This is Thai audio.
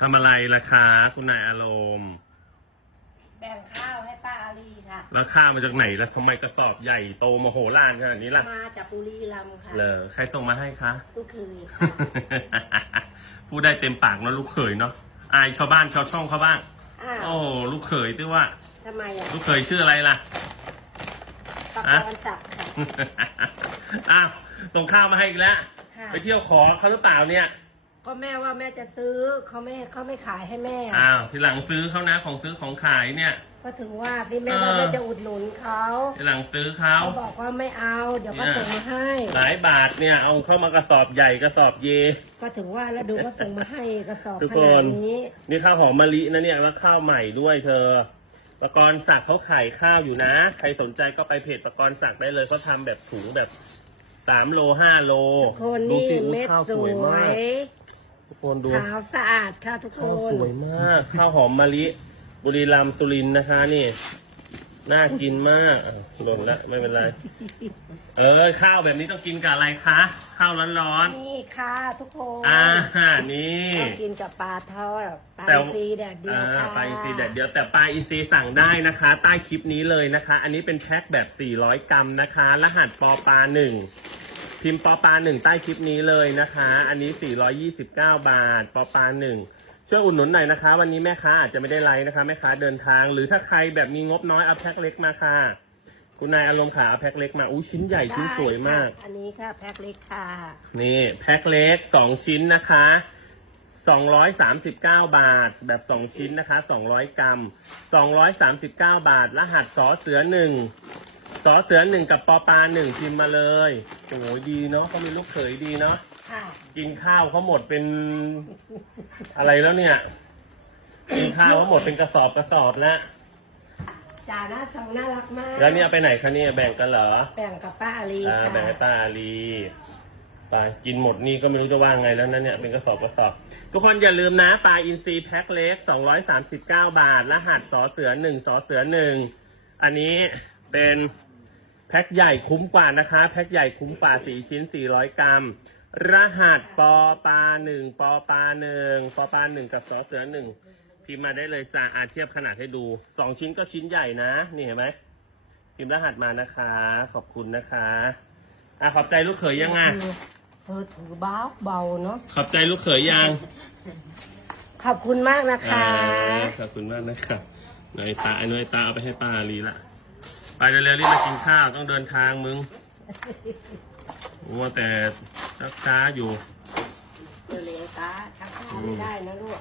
ทำอะไรล่ะคะคุณนายอารมณ์แบ่งข้าวให้ป้าอาลีค่ะ แล้วข้าวมาจากไหนแล้วทำไมกระสอบใหญ่โตมโหฬารขนาดนี้ล่ะมาจากบุรีรัมย์ค่ะเลอใครส่งมาให้คะ ลูกเคยพูดได้เต็มปากเนอะลูกเขยเนาะอายชาวบ้านชาวช่องเขาบ้าง อ้าวโอ้ลูกเขยที่ว่า ทำไมอะลูกเขยชื่ออะไรล่ะ ปากอะกรจับค่ะ อ้าวส่งข้าวมาให้อีกแล้วค่ะ ไปเที่ยวขอเขาหรือเปล่าเนี่ย ก็แม่ว่าแม่จะซื้อเขาไม่เขาไม่ขายให้แม่ อ้าวทีหลังซื้อเขานะของซื้อของขายเนี่ย ก็ถึงว่าที่แม่เออว่าแม่จะอุดหนุนเขาทีหลังซื้อเขาเขาบอกว่าไม่เอาเดี๋ยวก็เนี่ยส่งมาให้ หลายบาทเนี่ยเอาเข้ามากระสอบใหญ่กระสอบเย ก็ถึงว่าแล้วดูก็ส่งมาให้กระสอบทุกขคนนาดนี้นี่ข้าวหอมมะลินะเนี่ยแล้วข้าวใหม่ด้วยเธอปกรณ์สักดิ์เขาขายข้าวอยู่นะ ใครสนใจก็ไปเพจปกรณ์สักดิ์ได้เลยเขาทำแบบถุงแบบสามโลห้าโลทุกคนดูนี่สิอุ๊ยเม็ดข้าวสสวยวมากย ทุกคนดู ขาวสะอาดค่ะทุกคข้าวน สวยมาก ข้าวหอมมะลิ บุรีรัมย์สุรินทร์นะคะนี่ น่ากินมากอะหล่นละไม่เป็นไร เออ ข้าวแบบนี้ต้องกินกับอะไรคะ ข้าวร้อนนี่ค่ะทุกคนๆอ่านี่ ก็กินกับปลาทอดปลาแต่ซีแดดเดียวอ่าค่ะปลาอินทรีย์แดดเดียวแต่ปลาอินทรีย์สั่งได้นะคะ ใต้คลิปนี้เลยนะคะ อันนี้เป็นแพ็คแบบ 400 กรัมนะคะ รหัสปอปลาหนึ่ง พิมพ์ปอปลาหนึ่งใต้คลิปนี้เลยนะคะ อันนี้ 429 บาท ปอปลาหนึ่งช่วยอุดหนุนหน่อยนะคะ วันนี้แม่ค้าอาจจะไม่ได้ไลน์นะคะแม่ค้าเดินทาง หรือถ้าใครแบบมีงบน้อยเอาแพ็คเล็กมาค่ะ คุณนายอารมณ์ขาเอาแพ็คเล็กมาอู้ชิ้นใหญ่ชิ้นสวยมากได้ค่ะอันนี้ค่ะแพ็คเล็กค่ะ นี่แพ็คเล็กสองชิ้นนะคะ 239 บาท แบบ 2 ชิ้นนะคะ 200 กรัม 239 บาท รหัสสอเสือหนึ่งสอเสือหนึ่งกับปอปลาหนึ่งพิมพ์มาเลย โอ้โหดีเนาะเขามีลูกเขยดีเนาะค่ะกินข้าวเขาหมดเป็นอะไรแล้วเนี่ย กินข้าวเขาหมดเป็นกระสอบกระสอบแล้วจ่าหน้าซองน่ารักมากแล้วเนี่ยไปไหนคะเนี่ยแบ่งกันเหรอแบ่งกับป้าอาลีอ่าค่ะแบ่งให้ป้าอาลีไปกินหมดนี่ก็ไม่รู้จะว่าไงแล้วนะเนี่ยเป็นกระสอบกระสอบ ทุกคนอย่าลืมนะปลาอินทรีแพ็คเล็ก239 บาท รหัสสอเสือหนึ่งสอเสือหนึ่งอันนี้เป็น แพ็คใหญ่คุ้มกว่านะคะ แพ็คใหญ่คุ้มกว่าสี่ชิ้น400กรัม รหัสปอปลาหนึ่งปอปลาหนึ่งปอปลาหนึ่งกับสอเสือหนึ่งพิมพ์มาได้เลยจ้าอาเทียบขนาดให้ดูสองชิ้นก็ชิ้นใหญ่นะ นี่เห็นไหมพิมพ์รหัสมานะคะ ขอบคุณนะคะอะขอบใจลูกเขยยังไงเธอถือเบาเบาเนาะขอบใจลูกเขยยัง ขอบคุณมากนะคะ อ่าขอบคุณมากนะครับหน่อยตาไอ้หน่อยตาเอาไปให้ป้าลีละ ไปเร็วๆรีบมากินข้าว ต้องเดินทางมึงว่าแต่ช้าๆอยู่ เร็วเลี้ยงตาชักข้าวไม่ได้นะลูก